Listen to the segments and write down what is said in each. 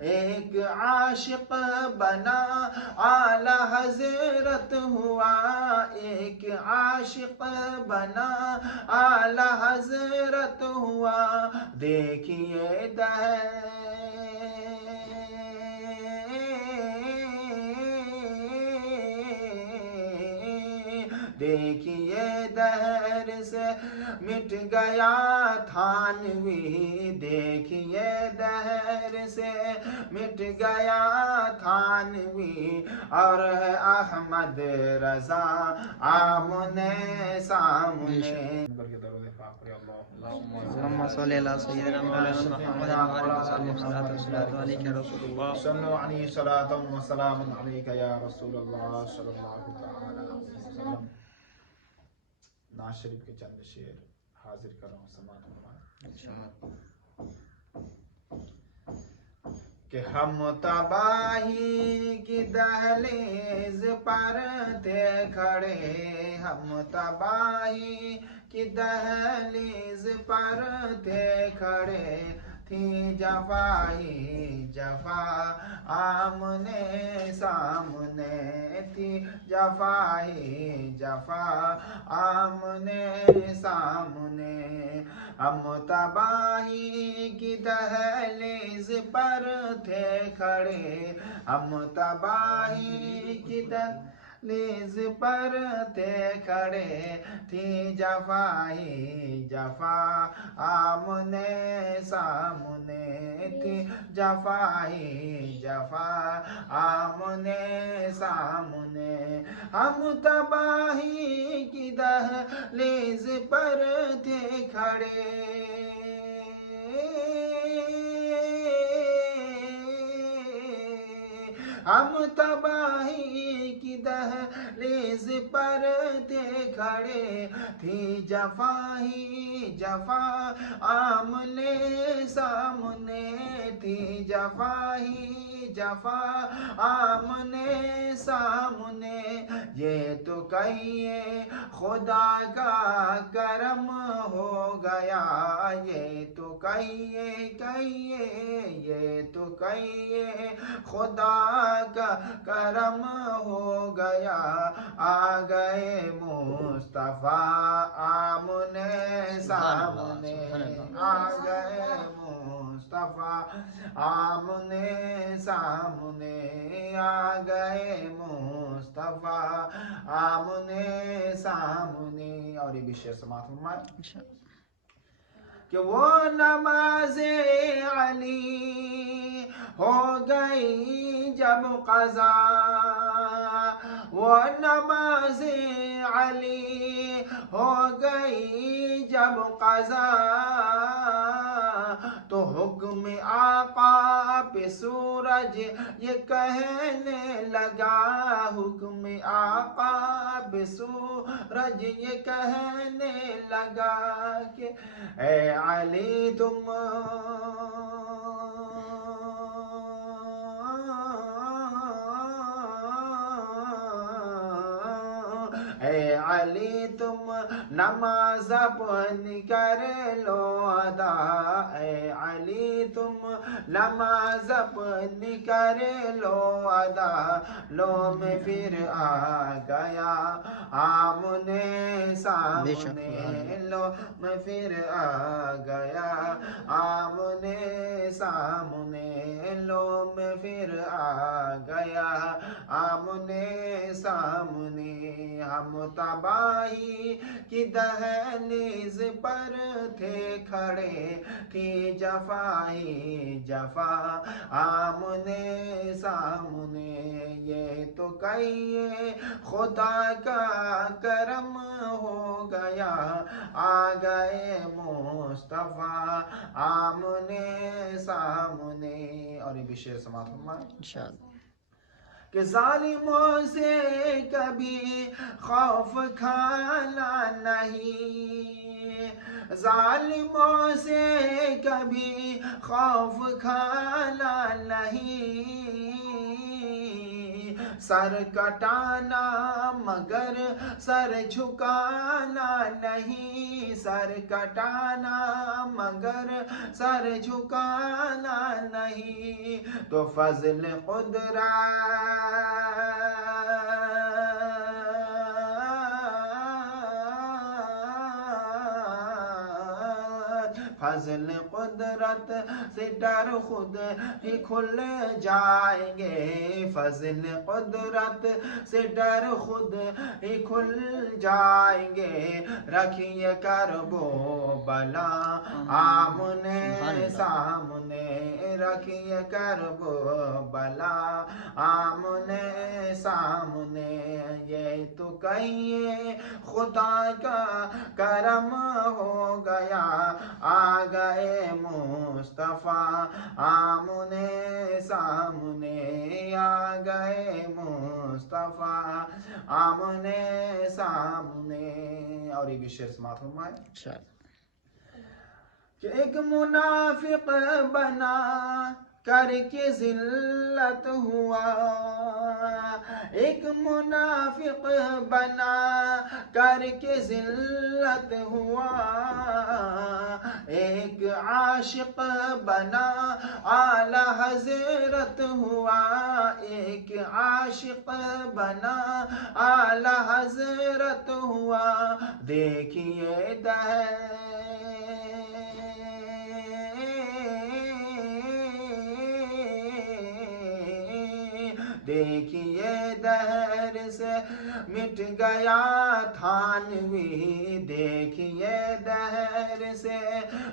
ایک عاشق بنا اعلی حضرت ہوا، ایک عاشق بنا اعلی حضرت ہوا، دیکھیے دیکھیے دہر سے مٹ گیا تھانوی، دیکھیے دہر سے مٹ گیا تھانوی، اور ہے احمد رضا آمنے سامنے۔ اللهم صل على سيدنا مولانا محمد وآله وصحبه صلاة والسلام عليك يا رسول الله. صلوا علیہ صلاۃ و سلام علیک یا رسول اللہ صلی اللہ تعالی علیہ وسلم۔ ناز شریف کے چند شعر حاضر کر رہا ہوں، سماعت فرمائیں کہ ہم تباہی کی دہلیز پر تھے کھڑے، ہم تباہی کی دہلیز پر تھے کھڑے، تھی جفائی جفا آمنے سامنے، تھی جفائی جفا آمنے سامنے، ہم تباہی کی دہلیز پر تھے کھڑے، ہم تباہی کی دہلیز پر تھے کھڑے، تھی جفائی جفا آمنے سامنے، تھی جفائی جفا آمنے سامنے، ہم تباہی کی دہلیز پر تھے کھڑے، ہم تباہی کی دہلیز پر تھے کھڑے، تھی جفائی جفا آمنے سامنے، تھی جفائی جفا آمنے سامنے، یہ تو کہیے خدا کا کرم ہو گیا، یہ تو کہیے یہ تو کہیے خدا کا کرم ہو گیا، آ گئے مصطفیٰ آمنے سامنے، آ گئے مصطفیٰ آمنے سامنے، آ گئے مصطفیٰ آمنے سامنے۔ اور یہ بھی شعر سماعت فرمائیں کہ وہ نماز علی ہو گئی جب قضا، وہ نماز علی ہو گئی جب قضا، تو حکم آقا پہ سورج یہ کہنے لگا، حکم آقا پہ سورج یہ کہنے لگا کہ اے علی تم اے علی تم نماز اپنی کر لو ادا، اے علی تم نماز اپنی کر لو ادا، لو میں پھر آ گیا آمنے سامنے، لو میں پھر آ گیا آمنے سامنے، لو میں پھر آ گیا آمنے سامنے، ہم تباہی کی دہلیز پر تھے کھڑے، تھی جفائی جفا آمنے سامنے، یہ تو کہیے خدا کا کرم ہو گیا، آ گئے مصطفیٰ آمنے سامنے۔ اور یہ بھی شعر سماعت فرمائیں کہ ظالموں سے کبھی خوف کھانا نہیں، ظالموں سے کبھی خوف کھانا نہیں، سر کٹانا مگر سر جھکانا نہیں، سر کٹانا مگر سر جھکانا نہیں، تو فضل فضل قدرت سے ڈر خود ہی کھل جائیں گے، فضل قدرت سے ڈر خود ہی کھل جائیں گے، رکھیے کرب و بلا آمنے سامنے، رکھیے کرب و بلا آمنے سامنے، یہ تو کہیے خدا کا کرم ہو گیا، آ گئے مصطفیٰ آمنے سامنے، آ گئے مصطفیٰ آمنے سامنے۔ اور یہ بھی شعر سماعت فرمائے کہ ایک منافق بنا کر کے ذلت ہوا، ایک منافق بنا کر کے ذلت ہوا، ایک عاشق بنا اعلی حضرت ہوا، ایک عاشق بنا اعلی حضرت ہوا، دیکھیے دیکھیے دہر سے مٹ گیا تھانوی، دیکھیے دہر سے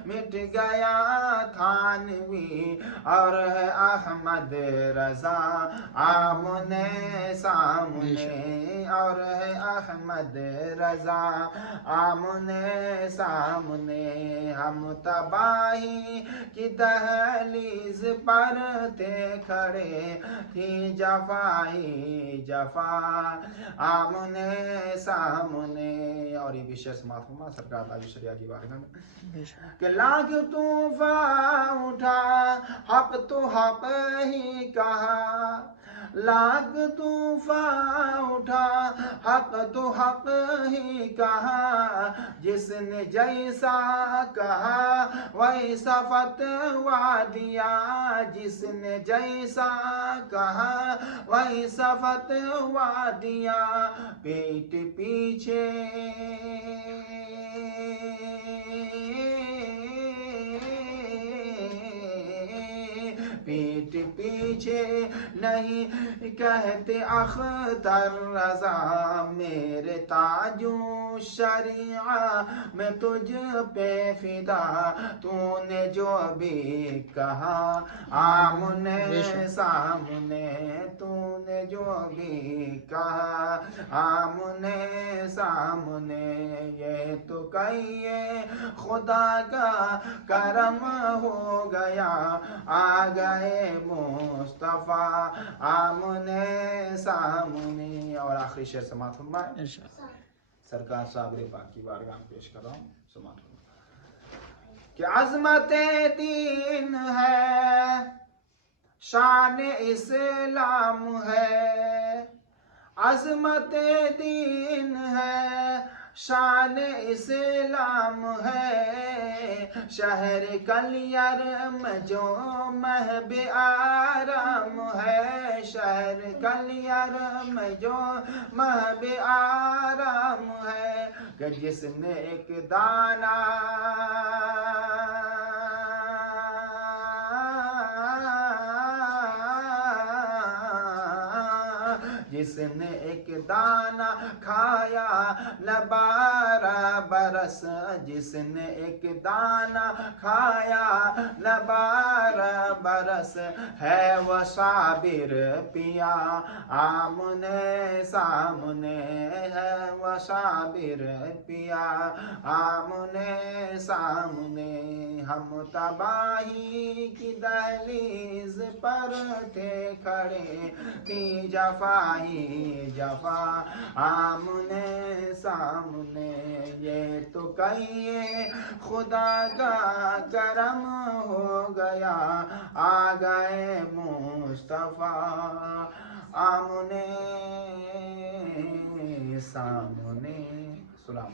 مٹ گیا تھانوی، اور ہے احمد رضا آمنے سامنے، اور ہے احمد رضا آمنے سامنے، ہم تباہی کی دہلیز پر تھے کھڑے، تھی جفا ہی جفا آمنے سامنے۔ اور یہ بھی شعر سماعت فرما سرکار تاج شریعہ کی بارگاہ میں کہ لاکھ طوفان اٹھا حق تو حق ہی کہا، لاکھ طوفان اٹھا حق تو حق ہی کہا، جس نے جیسا کہا ویسا فتویٰ دیا، جس نے جیسا کہا ویسا فتویٰ دیا، پیٹ پیچھے پیٹ پیچھے نہیں کہتے اختر رضا، میرے تاج شریعہ میں تجھ پہ فدا، تو نے جو بھی کہا آمنے سامنے، تو نے جو بھی کہا آمنے سامنے، یہ تو کہیے خدا کا کرم ہو گیا، آ گئے مصطفیٰ آمنے سامنے۔ اور آخری شعر سماعت فرمائے سرکار صابر پاک کی بارگاہ میں پیش کر رہا ہوں، سماعت فرمائے کہ عظمت دین ہے، شان اسلام ہے، عظمت دین ہے، شان اسلام ہے، شہر کلیر میں جو مہب آرام ہے، شہر کلیر میں جو مہب آرام ہے، کہ جس نے ایک دانہ جس نے ایک دانہ کھایا نہ 12 برس، جس نے ایک دانہ کھایا نہ 12 برس، ہے وہ صابر پیا آمنے سامنے، ہے وہ صابر پیا آمنے سامنے، ہم تباہی کی دہلیز پر تھے کھڑے، تھی جفا ہی جفا آمنے سامنے، یہ تو کہیے خدا کا کرم ہو گیا، آ گئے مصطفیٰ آمنے سامنے. سلام.